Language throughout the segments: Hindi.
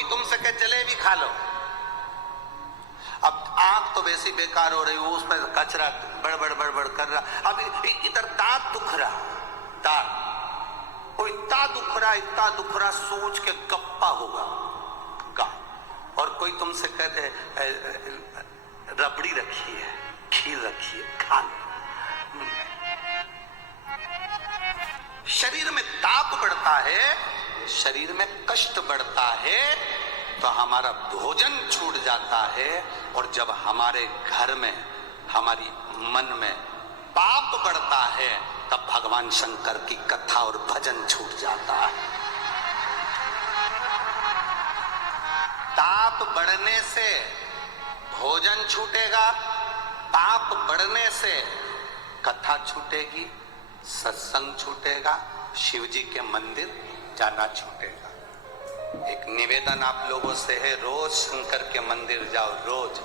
कोई तुमसे कहे जलेबी खा लो, अब आंख तो वैसी बेकार हो रही, वो उसमें कचरा बड़बड़ बड़बड़ कर रहा, अब इधर दांत दुख रहा, दांत वो इतना दुख रहा सोच के गप्पा होगा गा। और कोई तुमसे कहते रबड़ी रखी है, खीर रखी है, खा लो। शरीर में ताप बढ़ता है, शरीर में कष्ट बढ़ता है, तो हमारा भोजन छूट जाता है। और जब हमारे घर में, हमारी मन में पाप बढ़ता है, तब भगवान शंकर की कथा और भजन छूट जाता है। ताप बढ़ने से भोजन छूटेगा, पाप बढ़ने से कथा छूटेगी, सत्संग छूटेगा, शिव जी के मंदिर जाना छूटेगा। एक निवेदन आप लोगों से है, रोज शंकर के मंदिर जाओ, रोज।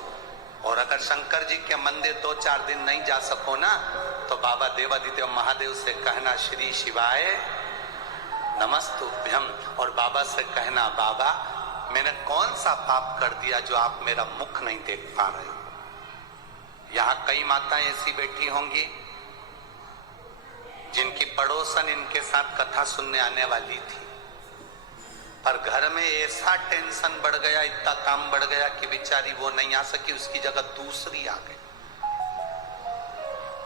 और अगर शंकर जी के मंदिर 2-4 दिन नहीं जा सको ना, तो बाबा देवादिदेव महादेव से कहना श्री शिवाय नमस्तुभ्यम, और बाबा से कहना बाबा मैंने कौन सा पाप कर दिया जो आप मेरा मुख नहीं देख पा रहे हो। यहाँ कई माताएं ऐसी बैठी होंगी जिनकी पड़ोसन इनके साथ कथा सुनने आने वाली थी, पर घर में ऐसा टेंशन बढ़ गया, इतना काम बढ़ गया कि बेचारी वो नहीं आ सकी, उसकी जगह दूसरी आ गई।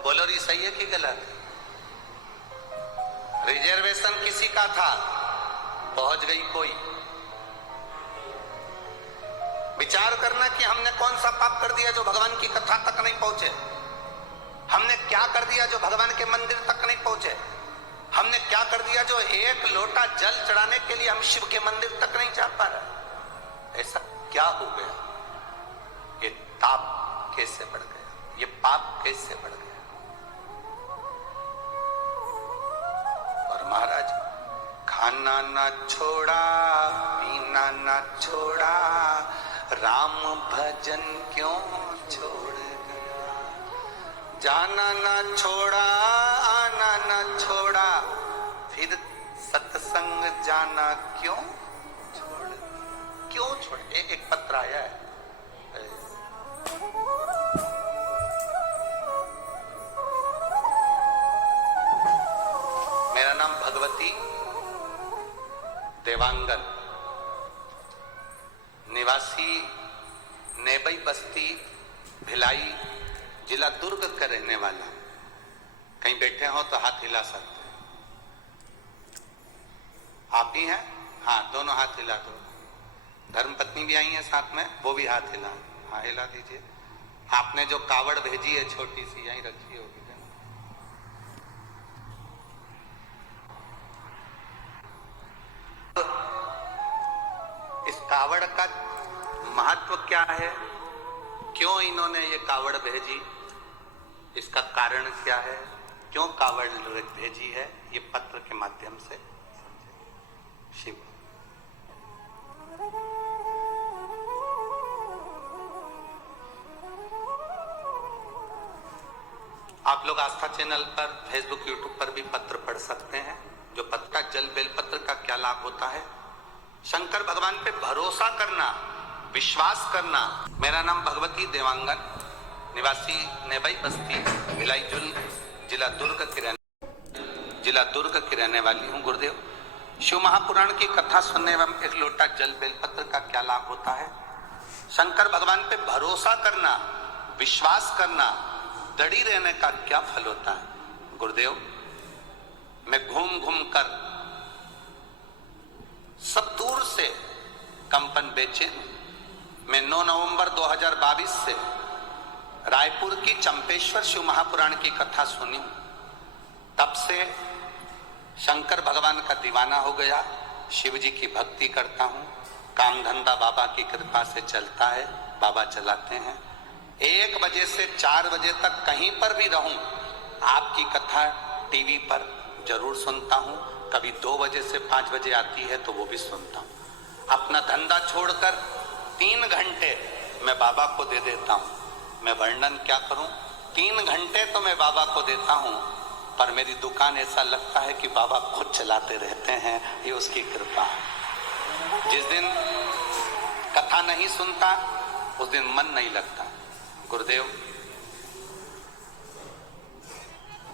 बोलो री सही है कि गलत? रिजर्वेशन किसी का था, पहुंच गई कोई। विचार करना कि हमने कौन सा पाप कर दिया जो भगवान की कथा तक नहीं पहुंचे। हमने क्या कर दिया जो भगवान के मंदिर तक नहीं पहुंचे। हमने क्या कर दिया जो एक लोटा जल चढ़ाने के लिए हम शिव के मंदिर तक नहीं जा पा रहे। ऐसा क्या हो गया? ये ताप कैसे बढ़ गया? ये पाप कैसे बढ़ गया? और महाराज खाना ना छोड़ा, पीना ना छोड़ा, राम भजन क्यों छोड़ गया। जाना ना छोड़ा, आना ना छोड़ा, फिर सत्संग जाना क्यों छोड़ दिया? क्यों छोड़? एक पत्र आया है, मेरा नाम भगवती देवांगन, निवासी नेबई बस्ती भिलाई, जिला दुर्ग का रहने वाला। कहीं बैठे हो तो हाथ हिला सकते हैं। आप ही हैं? हाँ, दोनों हाथ हिला दो। धर्मपत्नी भी आई है साथ में, वो भी हाथ हिला। हाँ, हिला दीजिए। आपने जो कावड़ भेजी है छोटी सी, यहीं रखी होगी। इस कावड़ का महत्व क्या है? क्यों इन्होंने ये कावड़ भेजी? इसका कारण क्या है? क्यों कावड़ भेजी है? ये पत्र के माध्यम से समझे। शिव आप लोग आस्था चैनल पर, फेसबुक, यूट्यूब पर भी पत्र पढ़ सकते हैं। जो पत्र का जल बेलपत्र का क्या लाभ होता है? शंकर भगवान पे भरोसा करना, विश्वास करना। मेरा नाम भगवती देवांगन, निवासी नेबई बस्ती भिलाई, जिला दुर्ग की रहने वाली हूँ। गुरुदेव, शिव महापुराण की कथा सुनने एवं एक लोटा जल बेलपत्र का क्या लाभ होता है? शंकर भगवान पे भरोसा करना, विश्वास करना, दृढ़ रहने का क्या फल होता है? गुरुदेव, मैं घूम घूम कर सब दूर से कंपन बेचैन। मैं 9 नवंबर 2022 से रायपुर की चंपेश्वर शिव महापुराण की कथा सुनी। तब से शंकर भगवान का दीवाना हो गया। शिव जी की भक्ति करता हूँ। काम धंधा बाबा की कृपा से चलता है, बाबा चलाते हैं। 1 बजे से 4 बजे तक कहीं पर भी रहूं, आपकी कथा टीवी पर जरूर सुनता हूँ। कभी 2 बजे से 5 बजे आती है तो वो भी सुनता हूँ। अपना धंधा छोड़कर 3 घंटे मैं बाबा को दे देता हूँ। मैं वर्णन क्या करूँ, 3 घंटे तो मैं बाबा को देता हूँ, पर मेरी दुकान ऐसा लगता है कि बाबा खुद चलाते रहते हैं। ये उसकी कृपा है। जिस दिन कथा नहीं सुनता उस दिन मन नहीं लगता। गुरुदेव,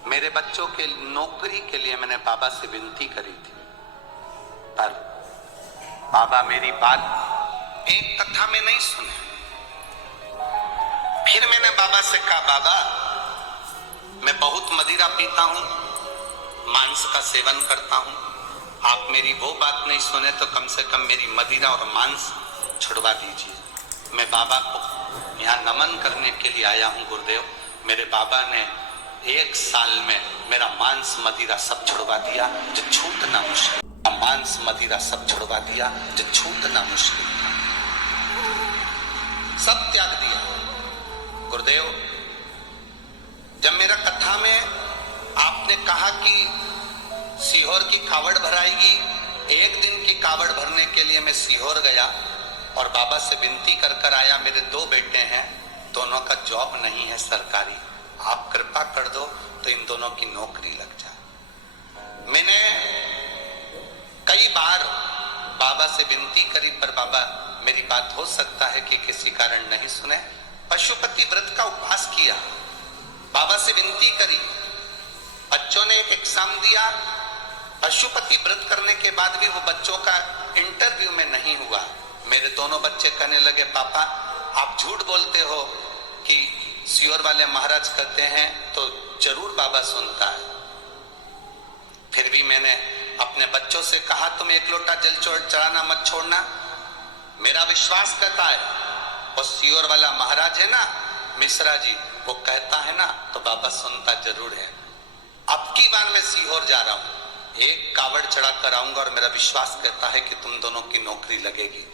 मेरे बच्चों के नौकरी के लिए मैंने बाबा से विनती करी थी, पर बाबा मेरी बात एक कथा में नहीं सुने। फिर मैंने बाबा से कहा, बाबा मैं बहुत मदिरा पीता हूं, मांस का सेवन करता हूं, आप मेरी वो बात नहीं सुने तो कम से कम मेरी मदिरा और मांस छुड़वा दीजिए। मैं बाबा को यहाँ नमन करने के लिए आया हूं। गुरुदेव, मेरे बाबा ने 1 साल में मेरा मांस मदिरा सब छुड़वा दिया जो छूटना मुश्किल, मांस मदिरा सब छुड़वा दिया जो छूटना मुश्किल था, सब त्याग दिया। गुरुदेव, जब मेरा कथा में आपने कहा कि सीहोर की कावड़ भराएगी, एक दिन की कावड़ भरने के लिए मैं सीहोर गया और बाबा से विनती कर कर आया, मेरे 2 बेटे हैं, दोनों का जॉब नहीं है सरकारी, आप कृपा कर दो तो इन दोनों की नौकरी लग जाए। मैंने कई बार बाबा से विनती करी, पर बाबा मेरी बात हो सकता है कि किसी कारण नहीं सुने। पशुपति व्रत का उपवास किया, बाबा से विनती करी, बच्चों ने एक एग्जाम दिया, पशुपति व्रत करने के बाद भी वो बच्चों का इंटरव्यू में नहीं हुआ। मेरे दोनों बच्चे कहने लगे, पापा आप झूठ बोलते हो कि सीहोर वाले महाराज कहते हैं तो जरूर बाबा सुनता है। फिर भी मैंने अपने बच्चों से कहा, तुम 1 लोटा जल चढ़ाना मत छोड़ना। मेरा विश्वास कहता है वो सीहोर वाला महाराज है ना, मिश्रा जी, वो कहता है ना तो बाबा सुनता जरूर है। अब की बार मैं सीहोर जा रहा हूं, 1 कावड़ चढ़ा कर आऊंगा और मेरा विश्वास कहता है कि तुम दोनों की नौकरी लगेगी।